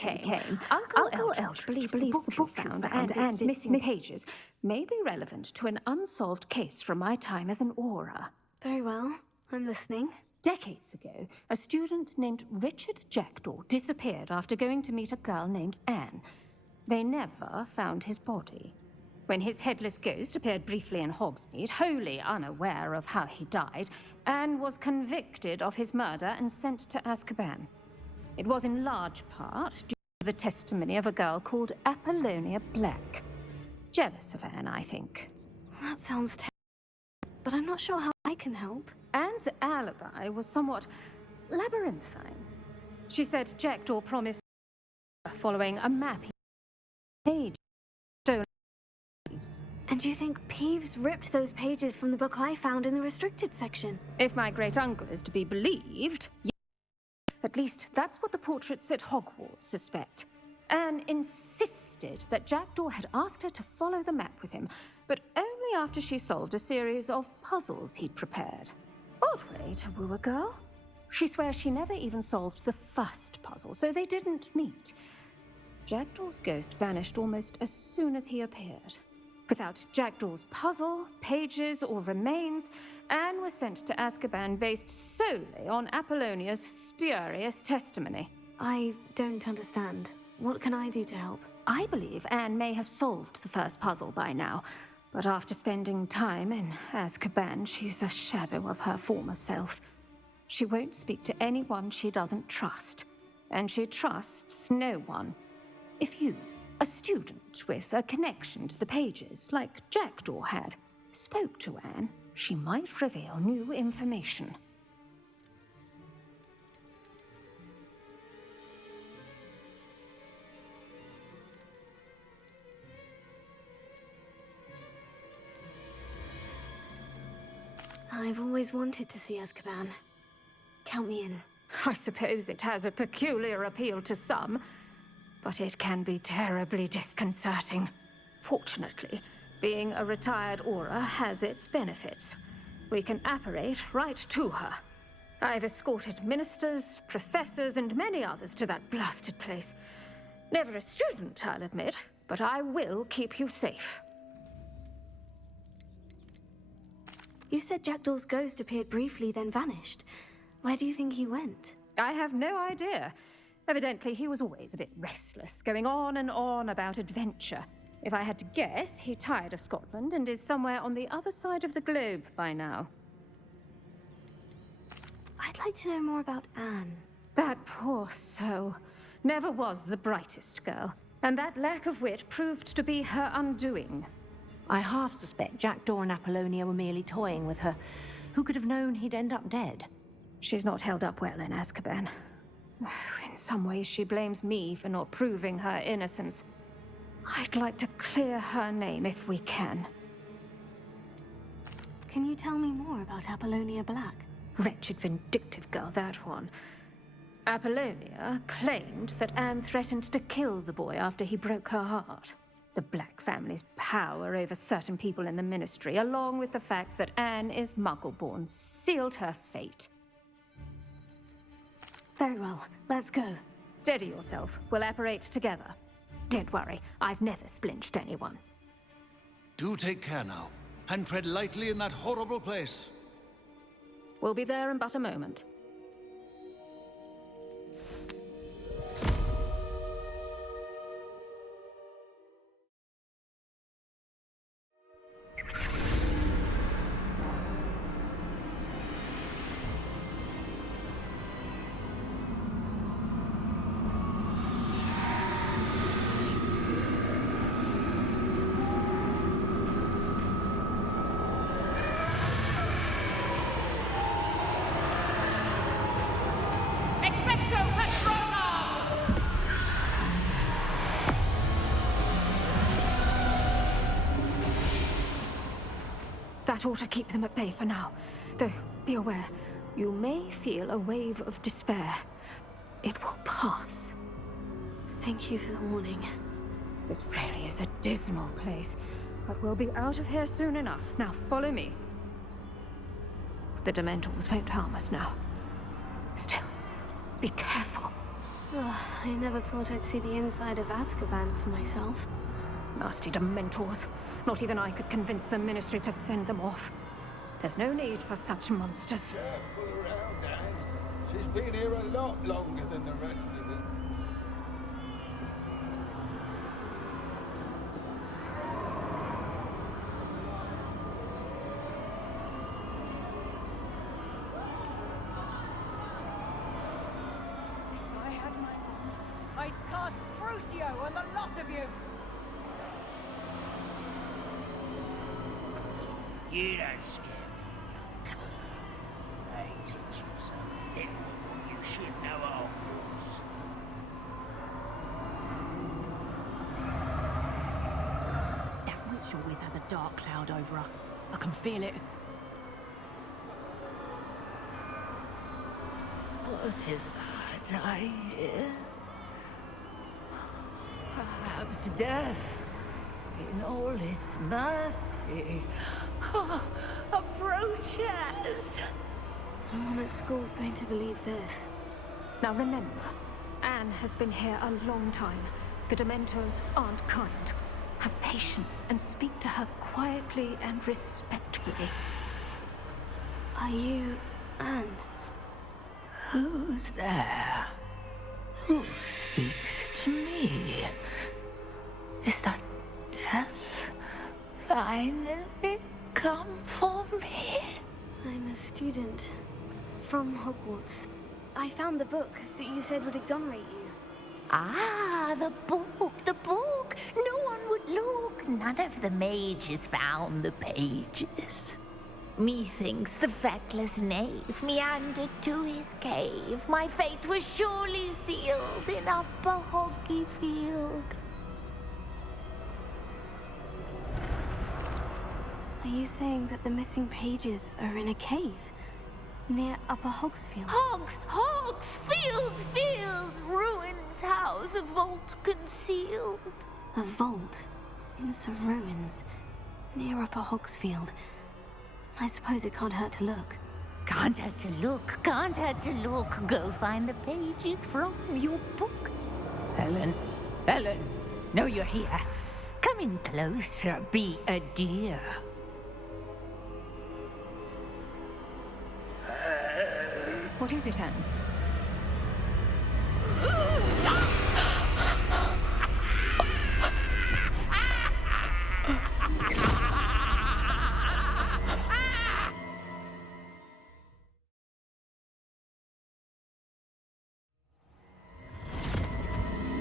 became, Uncle Eldridge believes the book you found and its missing pages may be relevant to an unsolved case from my time as an Auror. Very well. I'm listening. Decades ago, a student named Richard Jackdaw disappeared after going to meet a girl named Anne. They never found his body. When his headless ghost appeared briefly in Hogsmeade, wholly unaware of how he died, Anne was convicted of his murder and sent to Azkaban. It was in large part due to the testimony of a girl called Apollonia Black. Jealous of Anne, I think. That sounds terrible, but I'm not sure how I can help. Anne's alibi was somewhat labyrinthine. She said Jackdaw promised following a map he made. And you think Peeves ripped those pages from the book I found in the restricted section? If my great-uncle is to be believed, yes. At least that's what the portraits at Hogwarts suspect. Anne insisted that Jackdaw had asked her to follow the map with him, but only after she solved a series of puzzles he'd prepared. Odd way to woo a girl. She swears she never even solved the first puzzle, so they didn't meet. Jackdaw's ghost vanished almost as soon as he appeared. Without Jackdaw's puzzle, pages, or remains, Anne was sent to Azkaban based solely on Apollonia's spurious testimony. I don't understand. What can I do to help? I believe Anne may have solved the first puzzle by now, but after spending time in Azkaban, she's a shadow of her former self. She won't speak to anyone she doesn't trust, and she trusts no one. If you, a student with a connection to the pages, like Jackdaw had, spoke to Anne, she might reveal new information. I've always wanted to see Azkaban. Count me in. I suppose it has a peculiar appeal to some, but it can be terribly disconcerting. Fortunately, being a retired Auror has its benefits. We can apparate right to her. I've escorted ministers, professors, and many others to that blasted place. Never a student, I'll admit, but I will keep you safe. You said Jackdaw's ghost appeared briefly, then vanished. Where do you think he went? I have no idea. Evidently, he was always a bit restless, going on and on about adventure. If I had to guess, he tired of Scotland and is somewhere on the other side of the globe by now. I'd like to know more about Anne. That poor soul. Never was the brightest girl, and that lack of wit proved to be her undoing. I half suspect Jackdaw and Apollonia were merely toying with her. Who could have known he'd end up dead? She's not held up well in Azkaban. In some ways, she blames me for not proving her innocence. I'd like to clear her name if we can. Can you tell me more about Apollonia Black? Wretched, vindictive girl, that one. Apollonia claimed that Anne threatened to kill the boy after he broke her heart. The Black family's power over certain people in the Ministry, along with the fact that Anne is Muggle-born, sealed her fate. Very well, let's go. Steady yourself. We'll apparate together. Don't worry, I've never splinched anyone. Do take care now, and tread lightly in that horrible place. We'll be there in but a moment. That ought to keep them at bay for now. Though, be aware, you may feel a wave of despair. It will pass. Thank you for the warning. This really is a dismal place, but we'll be out of here soon enough. Now, follow me. The Dementors won't harm us now. Still, be careful. Ugh. I never thought I'd see the inside of Azkaban for myself. Nasty Dementors. Not even I could convince the Ministry to send them off. There's no need for such monsters. Careful around, Anne. She's been here a lot longer than the rest of us. If I had my wand, I'd cast Crucio on the lot of you! You don't scare me, young cur. They teach you so little you should know at Hogwarts. That witch you're with has a dark cloud over her. I can feel it. What is that I hear? Perhaps death, in all its mercy, approaches. No one at school's going to believe this. Now remember, Anne has been here a long time. The Dementors aren't kind. Have patience and speak to her quietly and respectfully. Are you Anne? Who's there? Who speaks to me? Is that death finally come for me? I'm a student from Hogwarts. I found the book that you said would exonerate you. Ah, the book, the book. No one would look. None of the mages found the pages. Methinks the feckless knave meandered to his cave. My fate was surely sealed in Upper Hoggyfield. Are you saying that the missing pages are in a cave near Upper Hogsfield? Hogsfield, ruins house, a vault concealed. A vault in some ruins near Upper Hogsfield. I suppose it can't hurt to look. Can't hurt to look, can't hurt to look. Go find the pages from your book. Helen, know you're here. Come in closer, be a dear. What is it, Anne?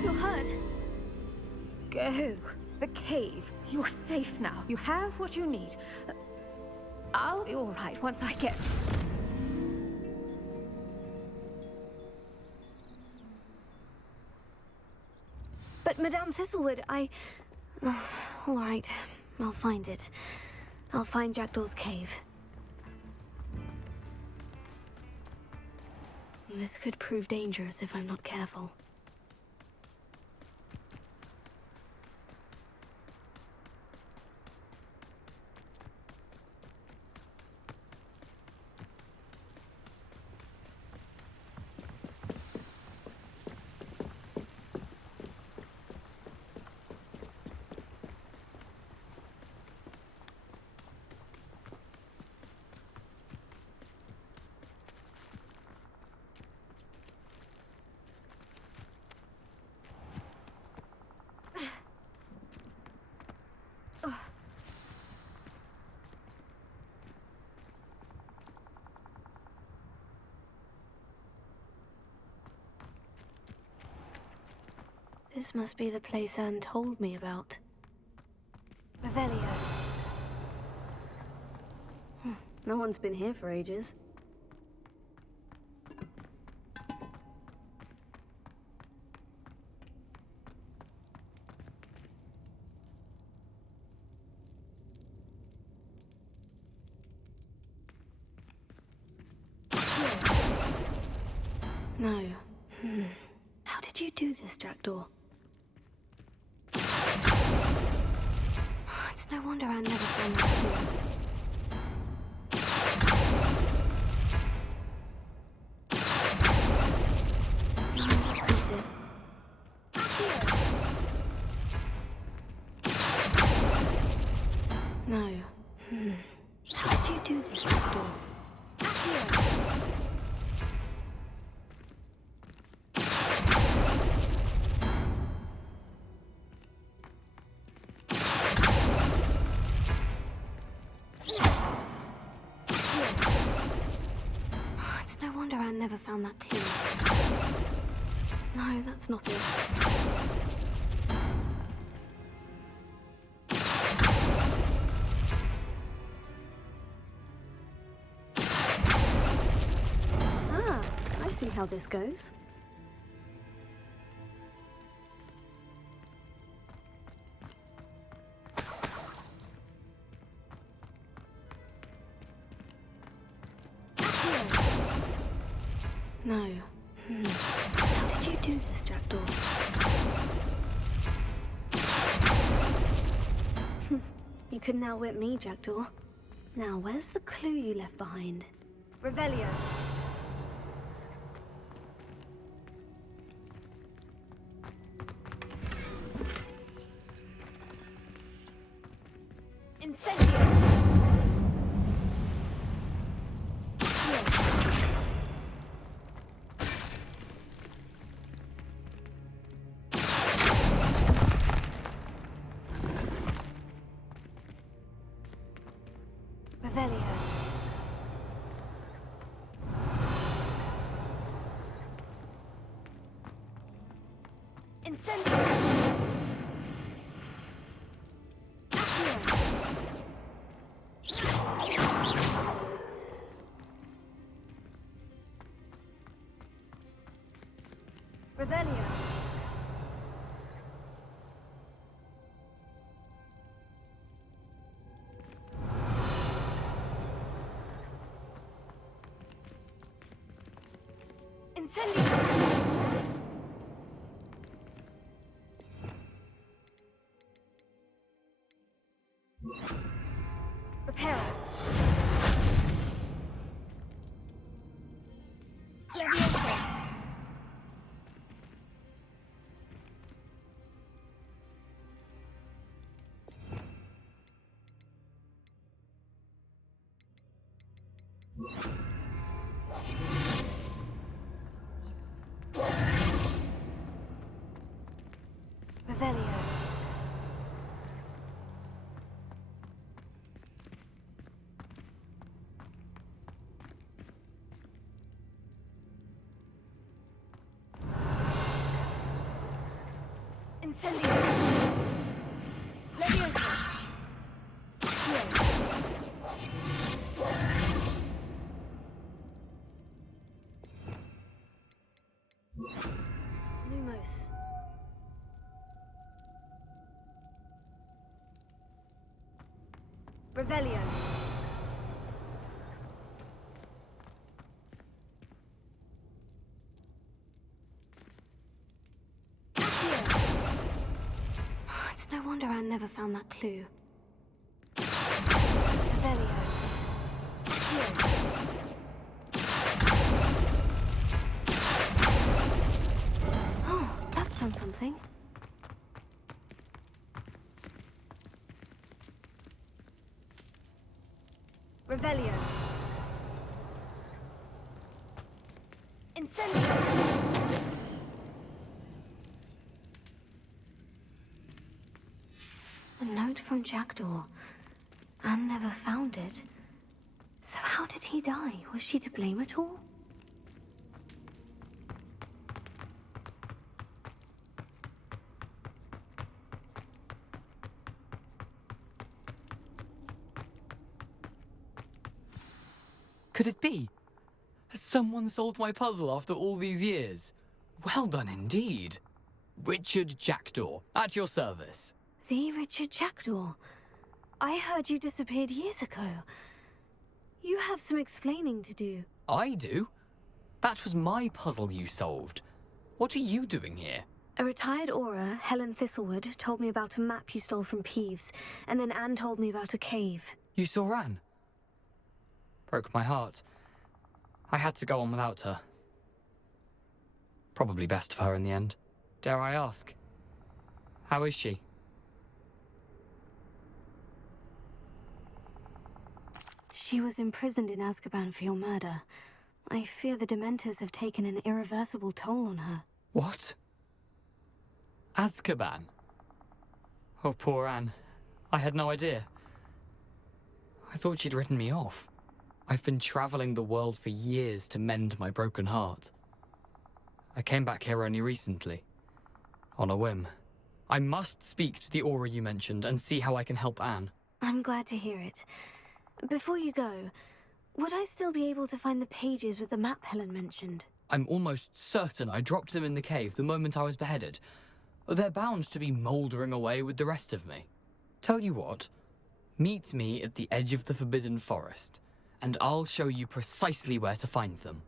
You're hurt. Go. The cave. You're safe now. You have what you need. I'll be all right once I get... But Madame Thistlewood, all right, I'll find it. I'll find Jackdaw's cave. This could prove dangerous if I'm not careful. This must be the place Anne told me about. Revelio. No one's been here for ages. No. How did you do this, Jackdaw? It's no wonder I never found that before. That's it. No. How did you do this, Jackdaw? Accio! It's no wonder Anne never found that clue. No, that's not it. Ah, I see how this goes. No. How did you do this, Jackdaw? You couldn't outwit me, Jackdaw. Now, where's the clue you left behind? Revelio. Incendio. Revelio. Incendio. Revelio. Incendio. Reparo. Levioso. Revelio. Incendio. Levioso. Lumos. Revelio. It's no wonder Anne never found that clue. Revelio. Oh, that's done something. Revelio. Incendio. A note from Jackdaw. Anne never found it. So how did he die? Was she to blame at all? Could it be? Has someone solved my puzzle after all these years? Well done indeed. Richard Jackdaw, at your service. The Richard Jackdaw. I heard you disappeared years ago. You have some explaining to do. I do? That was my puzzle you solved. What are you doing here? A retired Aura, Helen Thistlewood, told me about a map you stole from Peeves, and then Anne told me about a cave. You saw Anne? Broke my heart. I had to go on without her. Probably best for her in the end. Dare I ask? How is she? She was imprisoned in Azkaban for your murder. I fear the Dementors have taken an irreversible toll on her. What? Azkaban? Oh, poor Anne. I had no idea. I thought she'd written me off. I've been traveling the world for years to mend my broken heart. I came back here only recently, on a whim. I must speak to the Aura you mentioned and see how I can help Anne. I'm glad to hear it. Before you go, would I still be able to find the pages with the map Helen mentioned? I'm almost certain I dropped them in the cave the moment I was beheaded. They're bound to be mouldering away with the rest of me. Tell you what, meet me at the edge of the Forbidden Forest, and I'll show you precisely where to find them.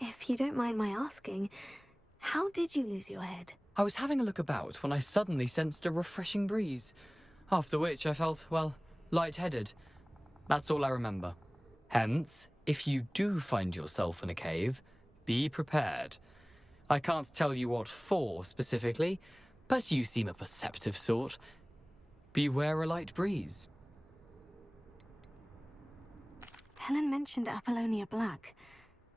If you don't mind my asking, how did you lose your head? I was having a look about when I suddenly sensed a refreshing breeze, after which I felt, well, lightheaded. That's all I remember. Hence, if you do find yourself in a cave, be prepared. I can't tell you what for specifically, but you seem a perceptive sort. Beware a light breeze. Helen mentioned Apollonia Black.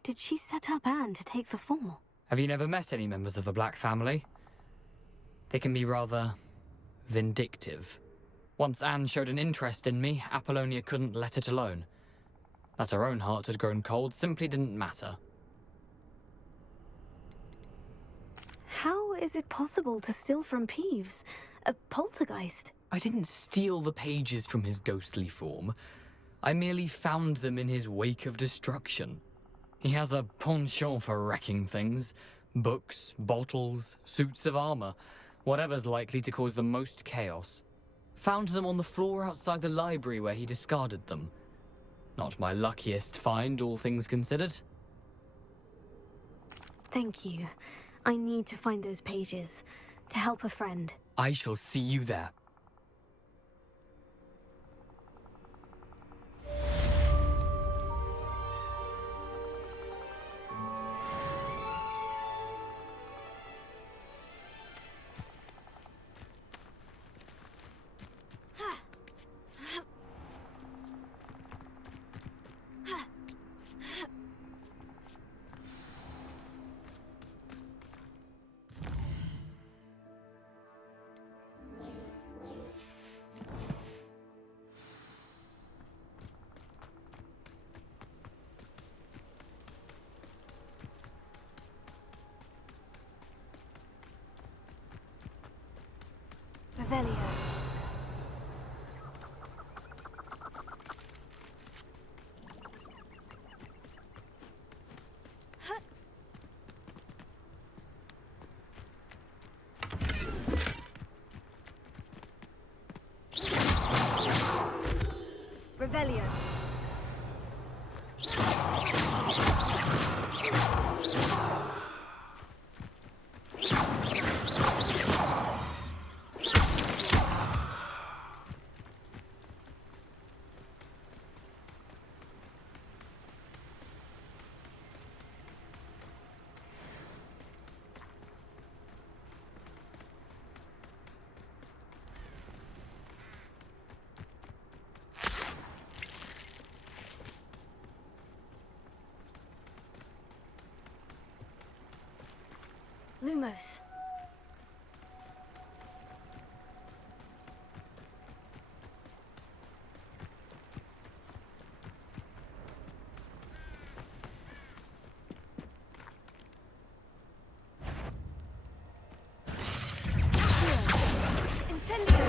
Did she set up Anne to take the fall? Have you never met any members of the Black family? They can be rather vindictive. Once Anne showed an interest in me, Apollonia couldn't let it alone. That her own heart had grown cold simply didn't matter. How is it possible to steal from Peeves? A poltergeist? I didn't steal the pages from his ghostly form. I merely found them in his wake of destruction. He has a penchant for wrecking things. Books, bottles, suits of armor. Whatever's likely to cause the most chaos. Found them on the floor outside the library where he discarded them. Not my luckiest find, all things considered. Thank you. I need to find those pages. To help a friend. I shall see you there. Revelio. Revelio. Lumos. Incendio.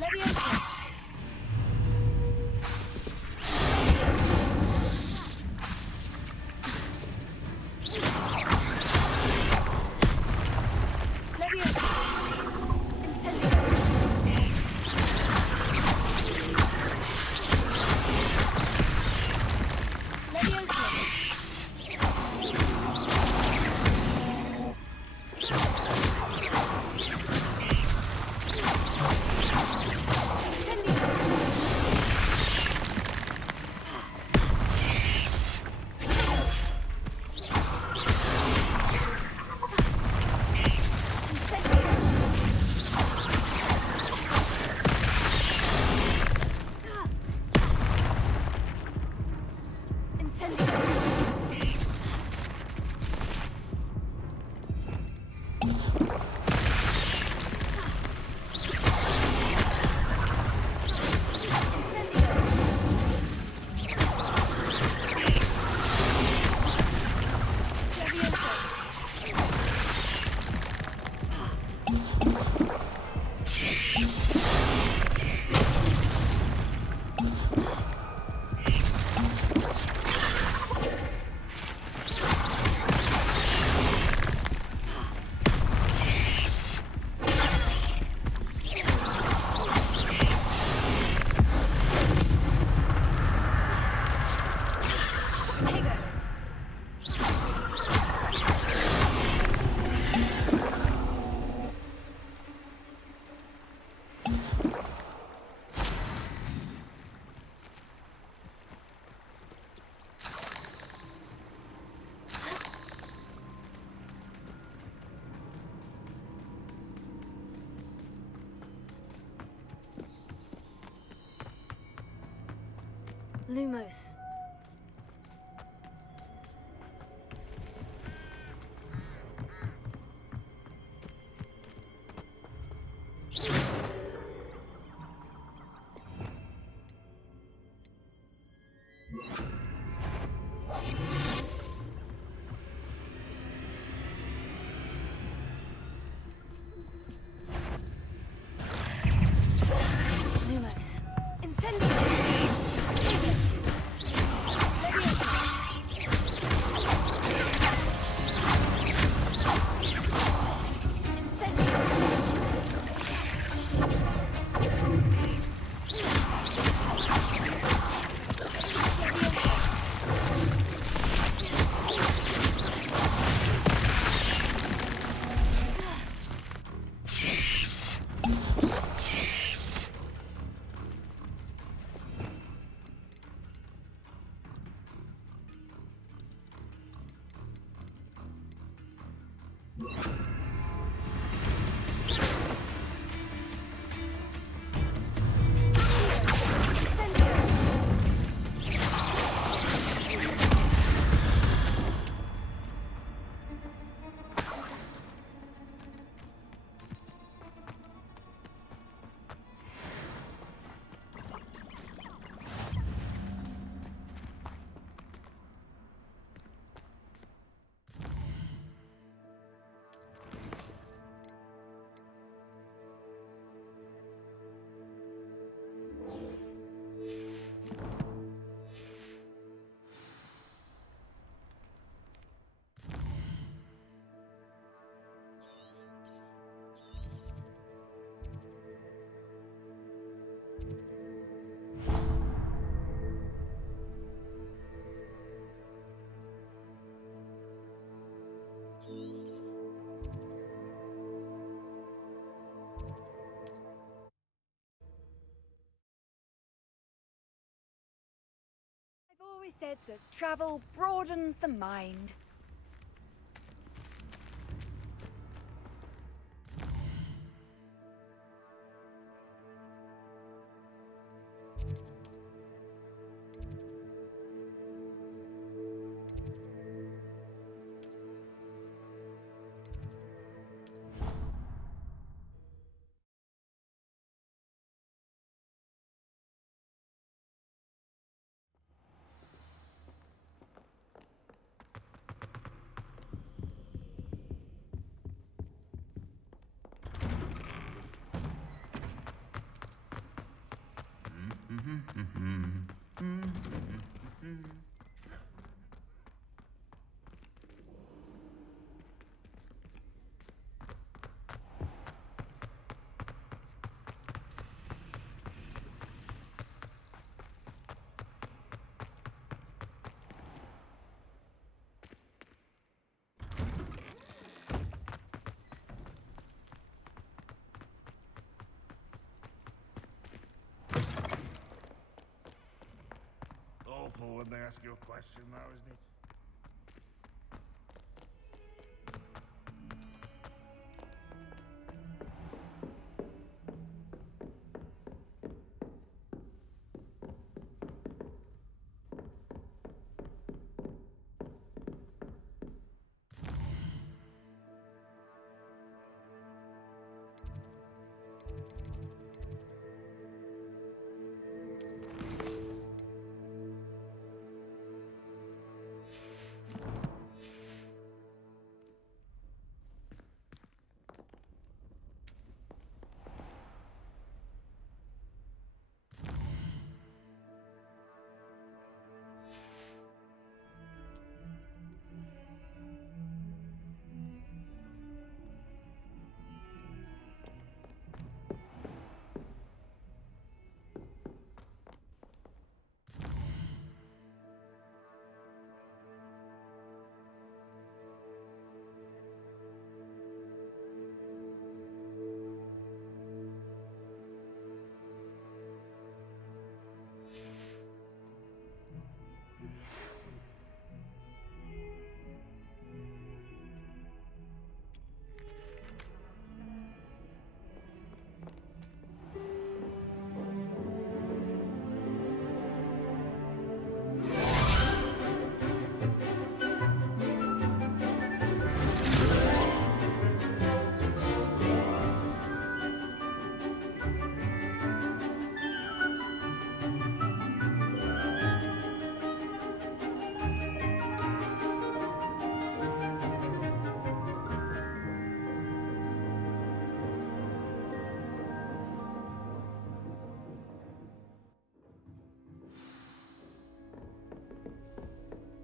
Leviosa. Lumos. Lumos. Incendio! I've always said that travel broadens the mind. Awful when they ask you a question now, isn't it?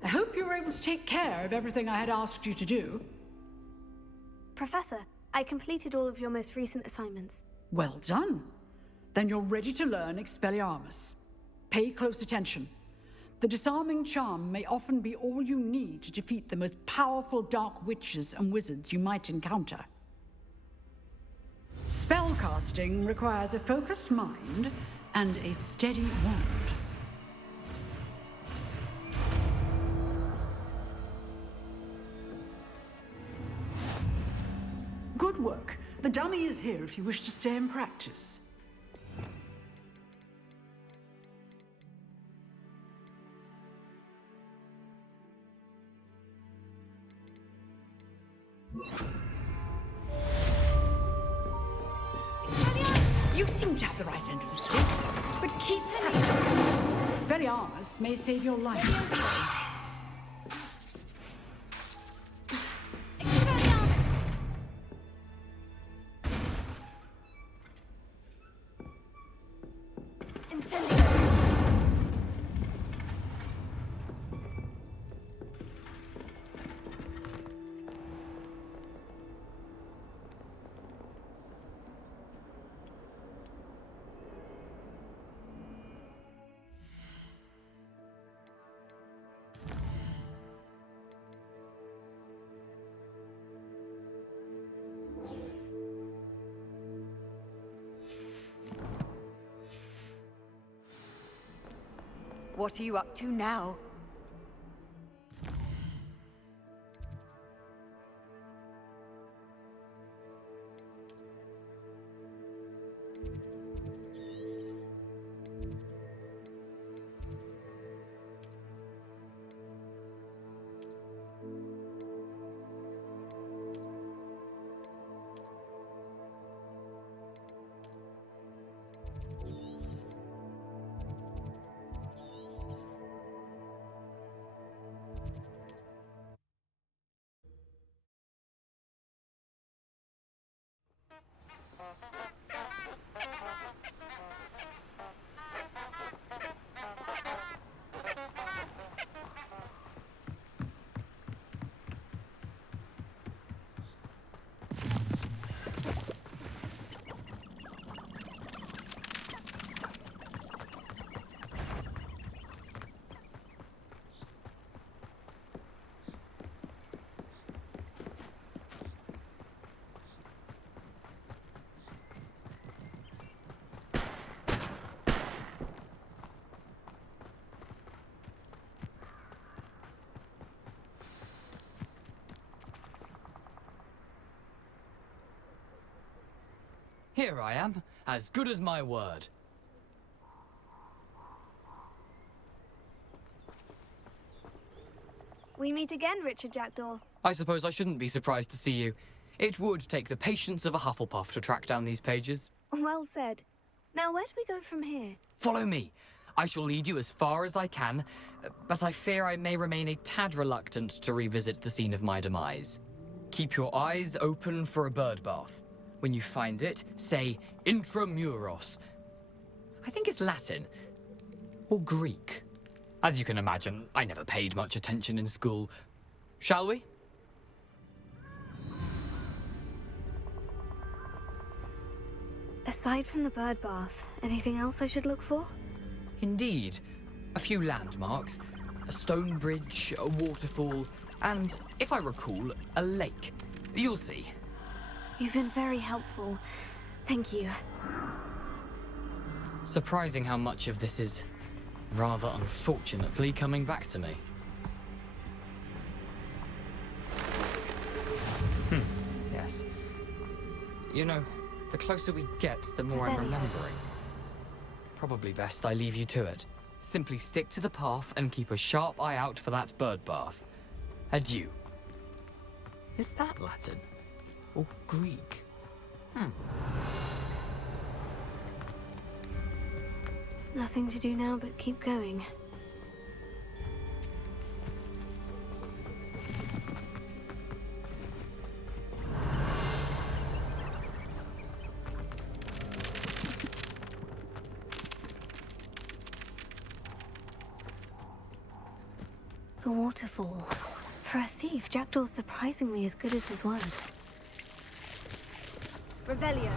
I hope you were able to take care of everything I had asked you to do. Professor, I completed all of your most recent assignments. Well done. Then you're ready to learn Expelliarmus. Pay close attention. The disarming charm may often be all you need to defeat the most powerful dark witches and wizards you might encounter. Spellcasting requires a focused mind and a steady wand. Good work. The dummy is here if you wish to stay and practice. You seem to have the right end of the stick, but keep practicing. Expelliarmus may save your life. What are you up to now? Here I am, as good as my word. We meet again, Richard Jackdaw. I suppose I shouldn't be surprised to see you. It would take the patience of a Hufflepuff to track down these pages. Well said. Now, where do we go from here? Follow me. I shall lead you as far as I can, but I fear I may remain a tad reluctant to revisit the scene of my demise. Keep your eyes open for a bird bath. When you find it, say intramuros. I think it's Latin. Or Greek. As you can imagine, I never paid much attention in school. Shall we? Aside from the bird bath, anything else I should look for? Indeed. A few landmarks. A stone bridge, a waterfall, and, if I recall, a lake. You'll see. You've been very helpful. Thank you. Surprising how much of this is, rather unfortunately, coming back to me. Yes. You know, the closer we get, the more I'm remembering. Probably best I leave you to it. Simply stick to the path and keep a sharp eye out for that bird bath. Adieu. Is that Latin? Or Greek? Nothing to do now but keep going. The waterfall. For a thief, Jackdaw's surprisingly as good as his word. Revelio.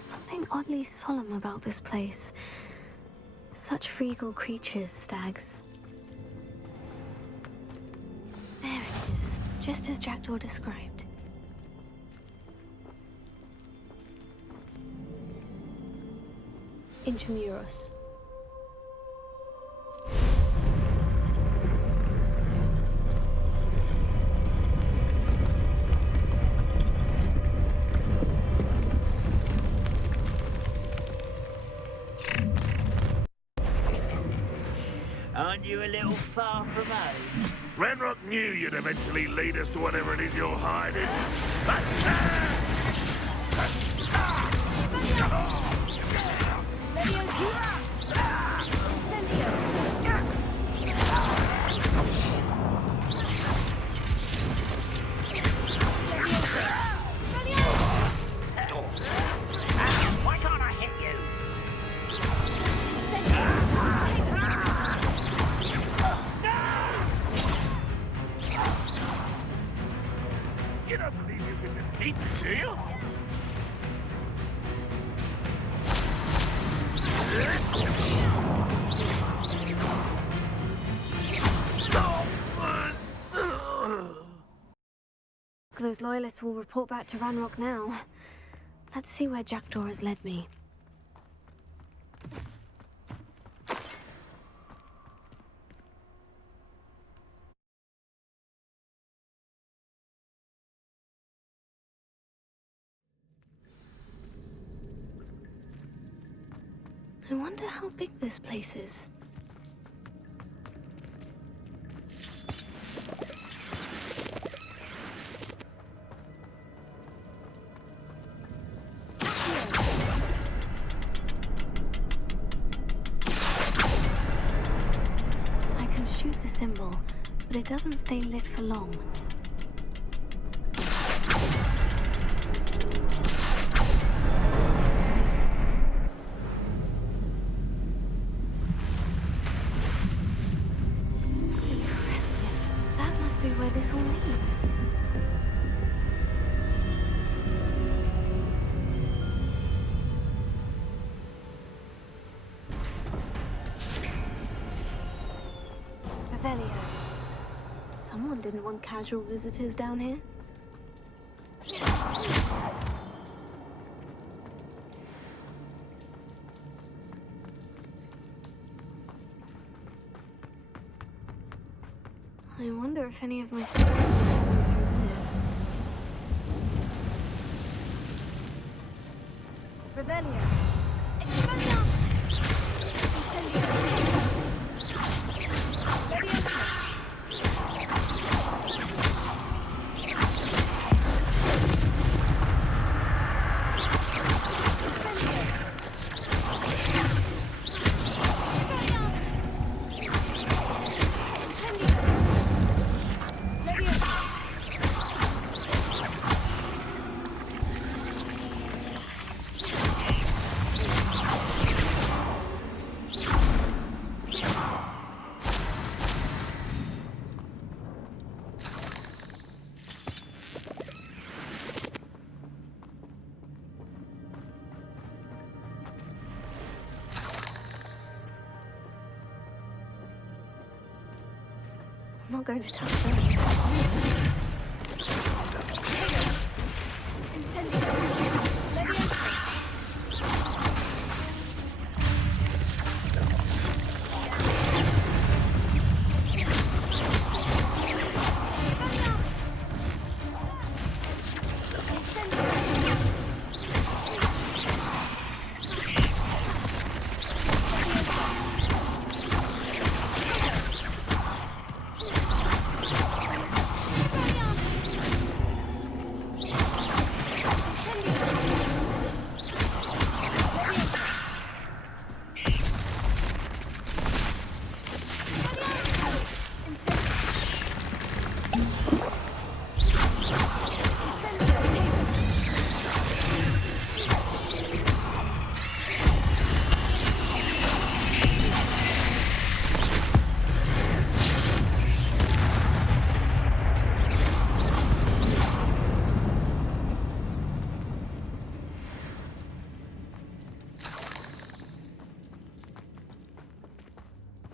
Something oddly solemn about this place. Such regal creatures, stags. There it is, just as Jackdaw described. Intramuros. Aren't you a little far from home? Ranrock knew you'd eventually lead us to whatever it is you're hiding. But... Why can't I hit you? You don't believe you can defeat me, do you? Those loyalists will report back to Ranrock now. Let's see where Jackdaw has led me. I wonder how big this place is. I can shoot the symbol, but it doesn't stay lit for long. Where this all leads. Revelio. Someone didn't want casual visitors down here. I wonder if any of my stories will go through this. Revelio. I'm not going to touch those. Incendio.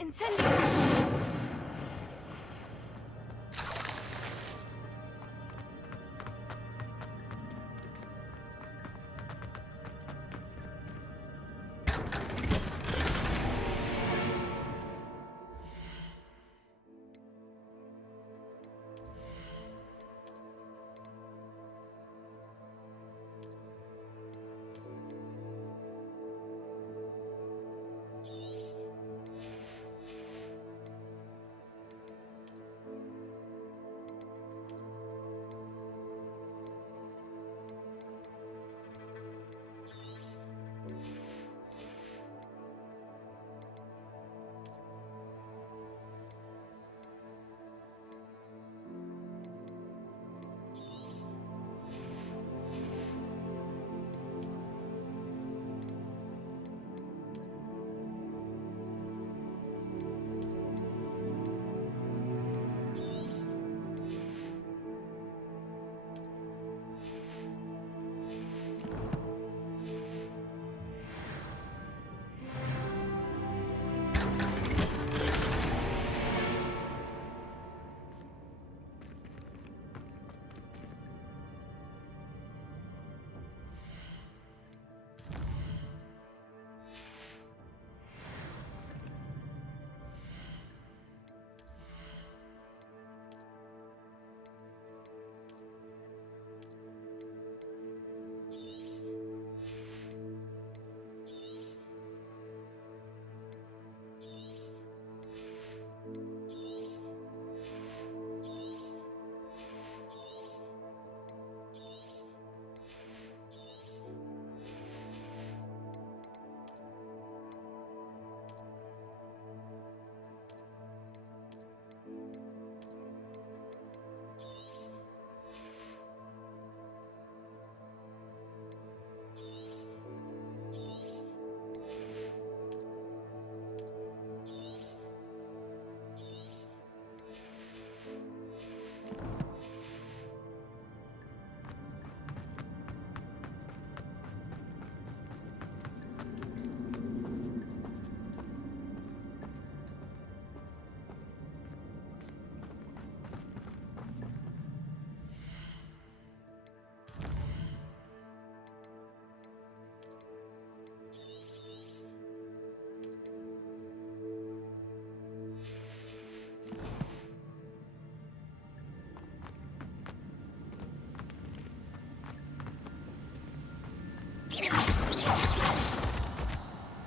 Incendio!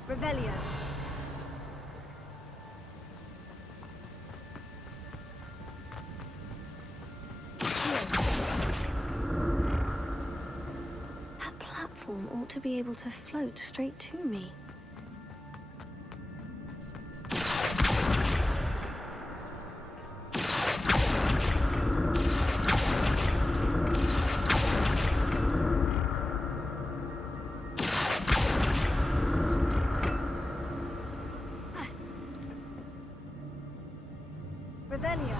Revelio. That platform ought to be able to float straight to me. Revelio.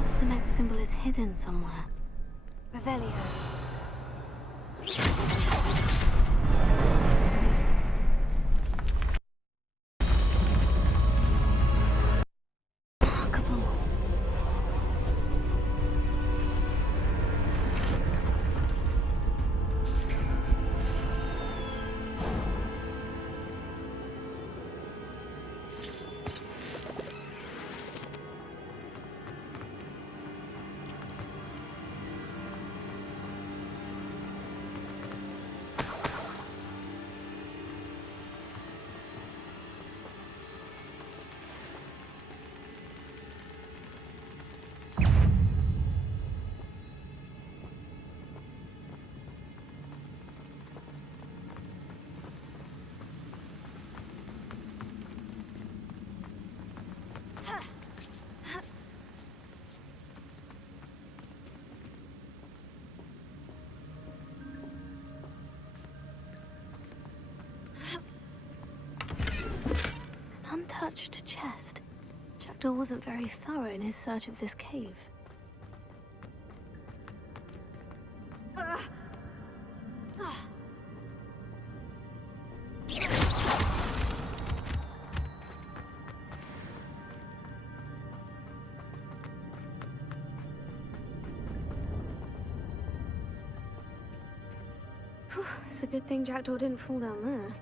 Perhaps the next symbol is hidden somewhere. Revelio. Remarkable. Untouched chest. Jackdaw wasn't very thorough in his search of this cave. Whew, it's a good thing Jackdaw didn't fall down there.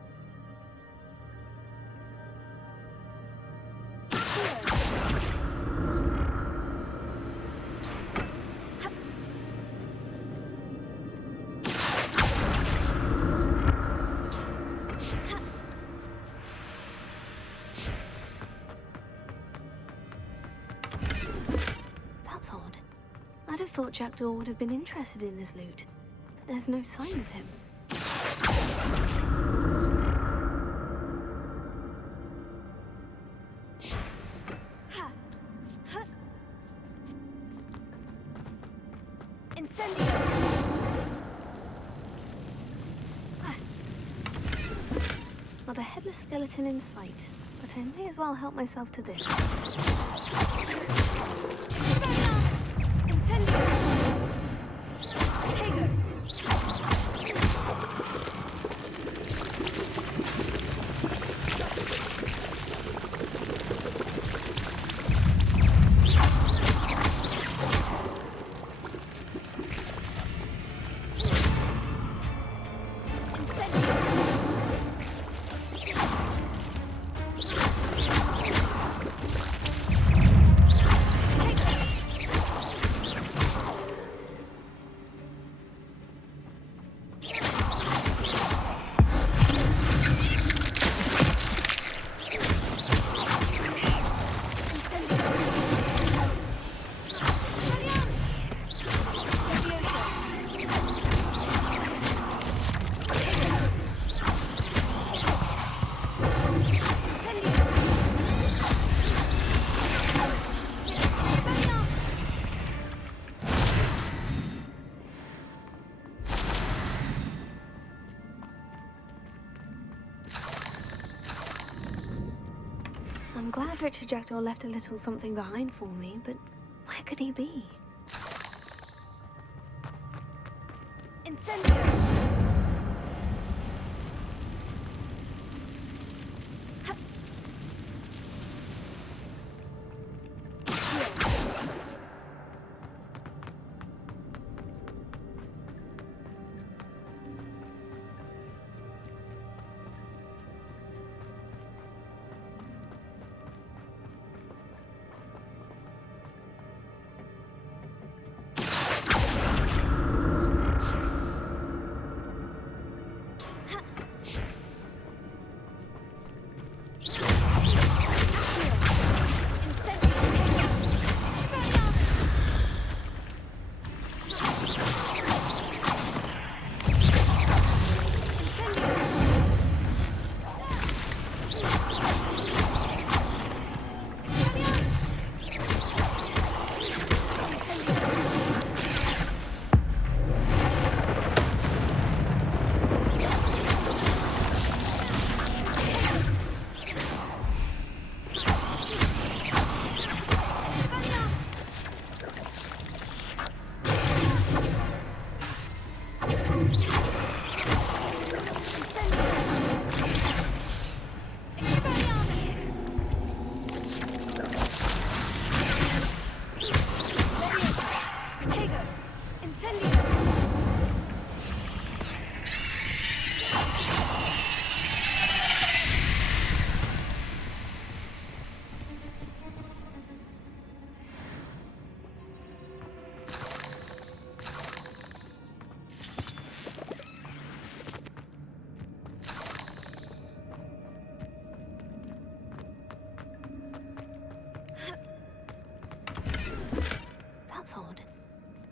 That's odd. I'd have thought Jackdaw would have been interested in this loot, but there's no sign of him. Incendio! Not a headless skeleton in sight, but I may as well help myself to this. Incendio! Potato! I'm glad Richard Jackdaw left a little something behind for me, but where could he be? Incendio!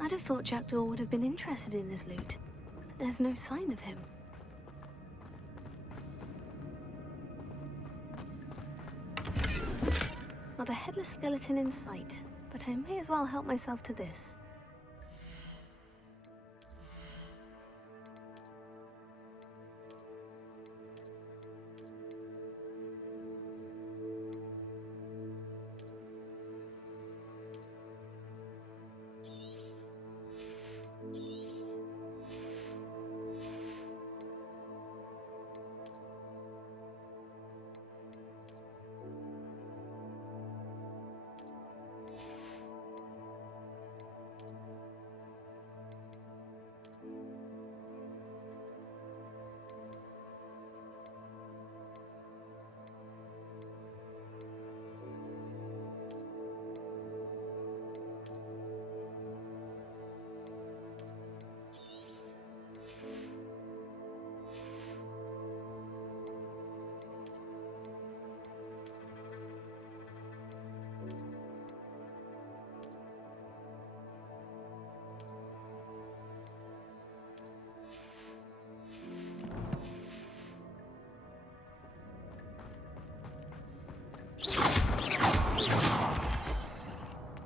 I'd have thought Jackdaw would have been interested in this loot, but there's no sign of him. Not a headless skeleton in sight, but I may as well help myself to this.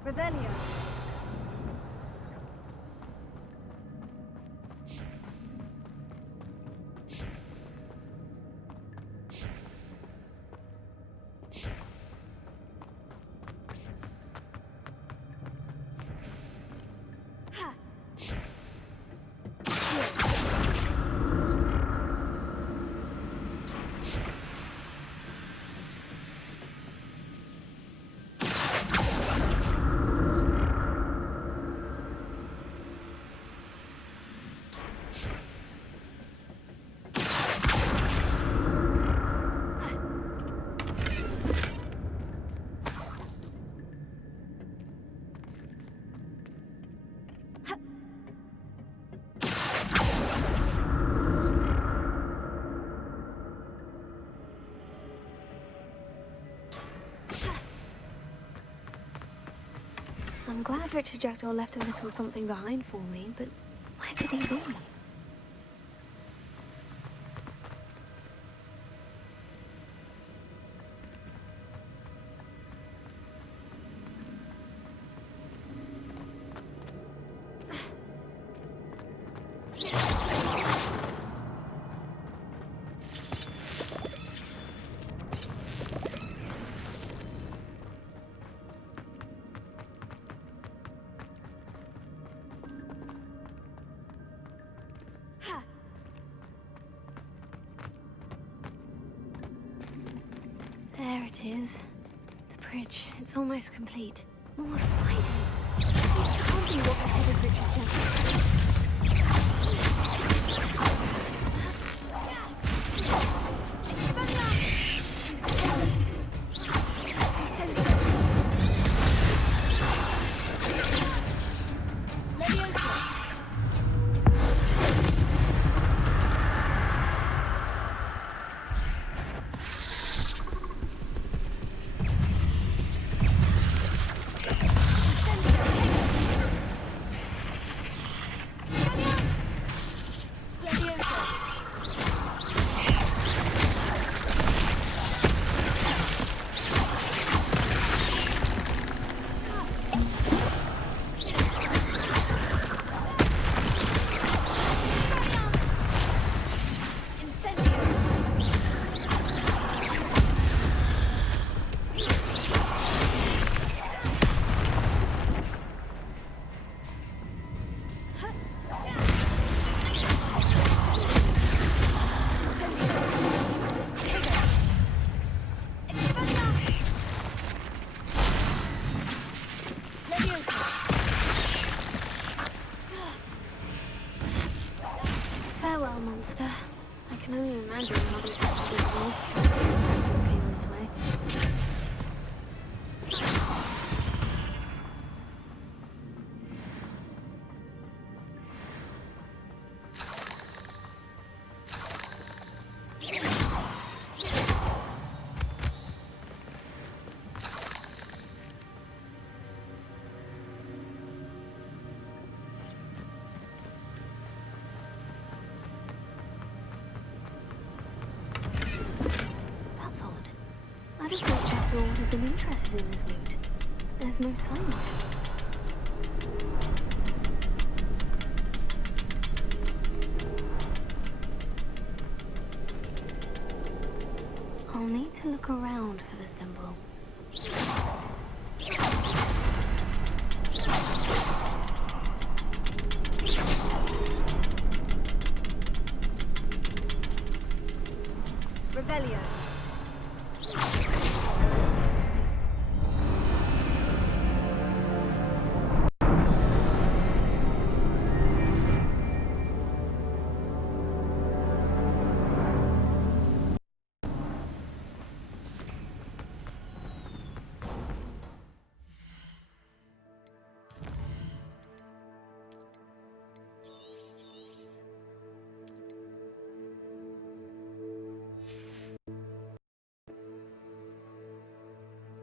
Revelio. I'm glad Richard Jackdaw left a little something behind for me, but where could he be? There it is. The bridge. It's almost complete. More spiders. This can't be what beheaded Richard Jackdaw. have been interested in this loot. There's no sign of it. I'll need to look around for the symbol.